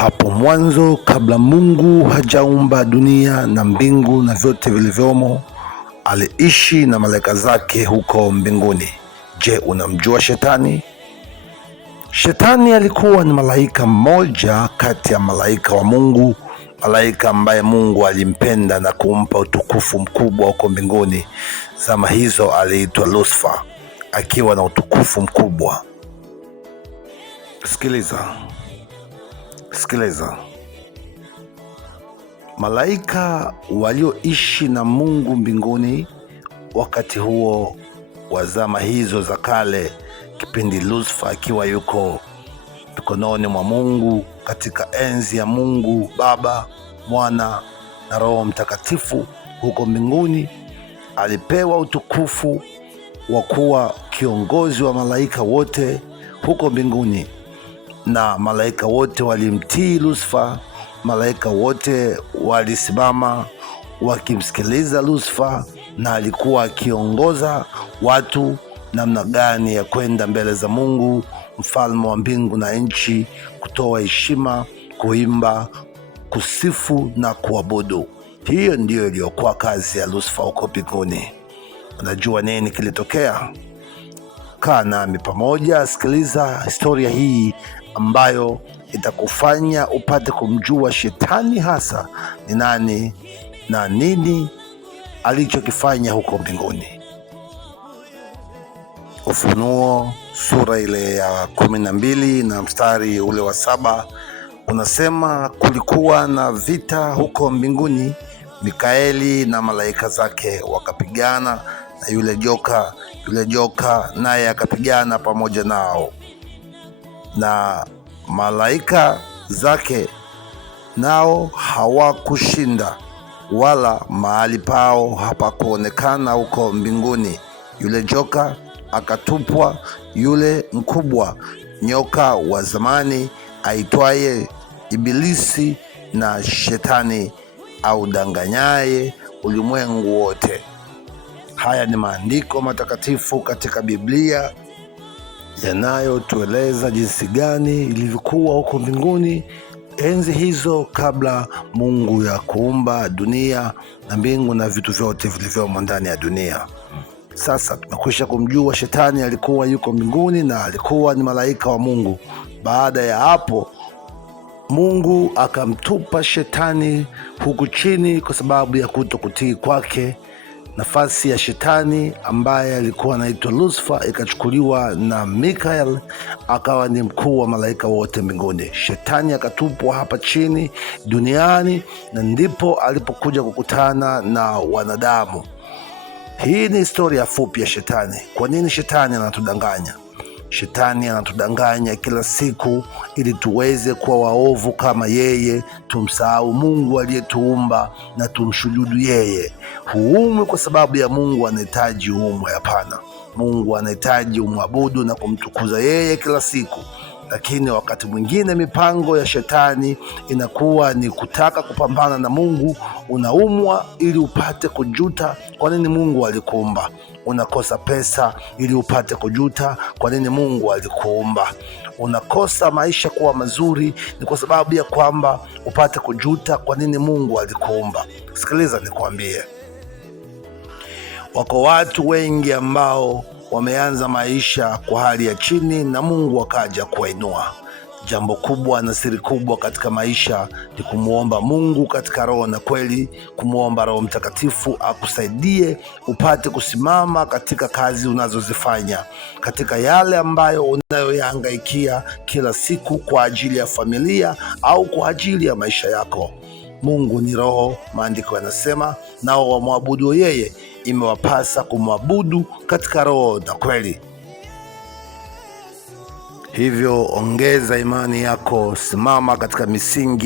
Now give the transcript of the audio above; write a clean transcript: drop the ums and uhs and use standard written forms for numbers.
Hapo mwanzo, kabla Mungu hajaumba dunia na mbingu na vyote vilivyomo, aliishi na malaika zake huko mbinguni. Je, unamjua Shetani? Shetani alikuwa ni malaika mmoja kati ya malaika wa Mungu, malaika ambaye Mungu alimpenda na kumpa utukufu mkubwa huko mbinguni. Zama hizo aliitwa Lucifer, akiwa na utukufu mkubwa. Sikiliza. Malaika walioishi na Mungu mbinguni wakati huo wa zama hizo za kale, kipindi Lucifer akiwa yuko mikononi mwa Mungu, katika enzi ya Mungu Baba, Mwana na Roho Mtakatifu huko mbinguni, alipewa utukufu wa kuwa kiongozi wa malaika wote huko mbinguni, na malaika wote walimtii Lucifer. Malaika wote walisimama wakimsikiliza Lucifer, na alikuwa akiongoza watu namna gani ya kwenda mbele za Mungu, mfalme wa mbingu na nchi, kutoa heshima, kuimba, kusifu na kuabudu. Hiyo ndiyo iliyokuwa kazi ya Lucifer huko mbinguni. Unajua nini kilitokea? Kaa nami pamoja, sikiliza historia hii ambayo itakufanya upate kumjua Shetani hasa ni nani na nini alichokifanya huko mbinguni. Ufunuo sura ile ya 12 na mstari ule wa 7 unasema, kulikuwa na vita huko mbinguni, Mikaeli na malaika zake wakapigana na yule joka naye akapigana pamoja nao, na malaika zake nao hawakushinda, wala mahali pao hapakuonekana huko mbinguni. Yule joka akatupwa, yule mkubwa nyoka wa zamani aitwaye Ibilisi na Shetani, audanganyaye ulimwengu wote. Haya ni maandiko matakatifu katika Biblia yanayotueleza jinsi gani ilivyokuwa huko mbinguni enzi hizo, kabla Mungu ya kuumba dunia na mbingu na vitu vyote vilivyomo ndani ya dunia. Sasa tumekwisha kumjua Shetani alikuwa yuko mbinguni na alikuwa ni malaika wa Mungu. Baada ya hapo, Mungu akamtupa Shetani huku chini kwa sababu ya kutokutii kwake. Nafasi ya Shetani ambaye alikuwa anaitwa Lucifer ikachukuliwa na Mikael, akawa ni mkuu wa malaika wote mbinguni. Shetani akatupwa hapa chini duniani, na ndipo alipokuja kukutana na wanadamu. Hii ni historia fupi ya Shetani. Kwa nini Shetani anatudanganya? Shetani anatudanganya kila siku ili tuweze kuwa waovu kama yeye, tumsahau Mungu aliyetuumba na tumshujudu yeye. Huumwe kwa sababu ya Mungu anahitaji uumwe? Hapana, Mungu anahitaji umwabudu na kumtukuza yeye kila siku. Lakini wakati mwingine mipango ya Shetani inakuwa ni kutaka kupambana na Mungu. Unaumwa ili upate kujuta kwa nini Mungu alikuumba. Unakosa pesa ili upate kujuta kwa nini Mungu alikuumba. Unakosa maisha kuwa mazuri, ni kwa sababu ya kwamba upate kujuta kwa nini Mungu alikuumba. Sikiliza nikwambie, wako watu wengi ambao wameanza maisha kwa hali ya chini na Mungu akaja kuwainua. Jambo kubwa na siri kubwa katika maisha ni kumwomba Mungu katika roho na kweli, kumwomba Roho Mtakatifu akusaidie upate kusimama katika kazi unazozifanya, katika yale ambayo unayoyahangaikia kila siku kwa ajili ya familia au kwa ajili ya maisha yako. Mungu ni roho, maandiko yanasema, nao wamwabudu yeye imewapasa kumwabudu katika roho na kweli. Hivyo ongeza imani yako, simama katika misingi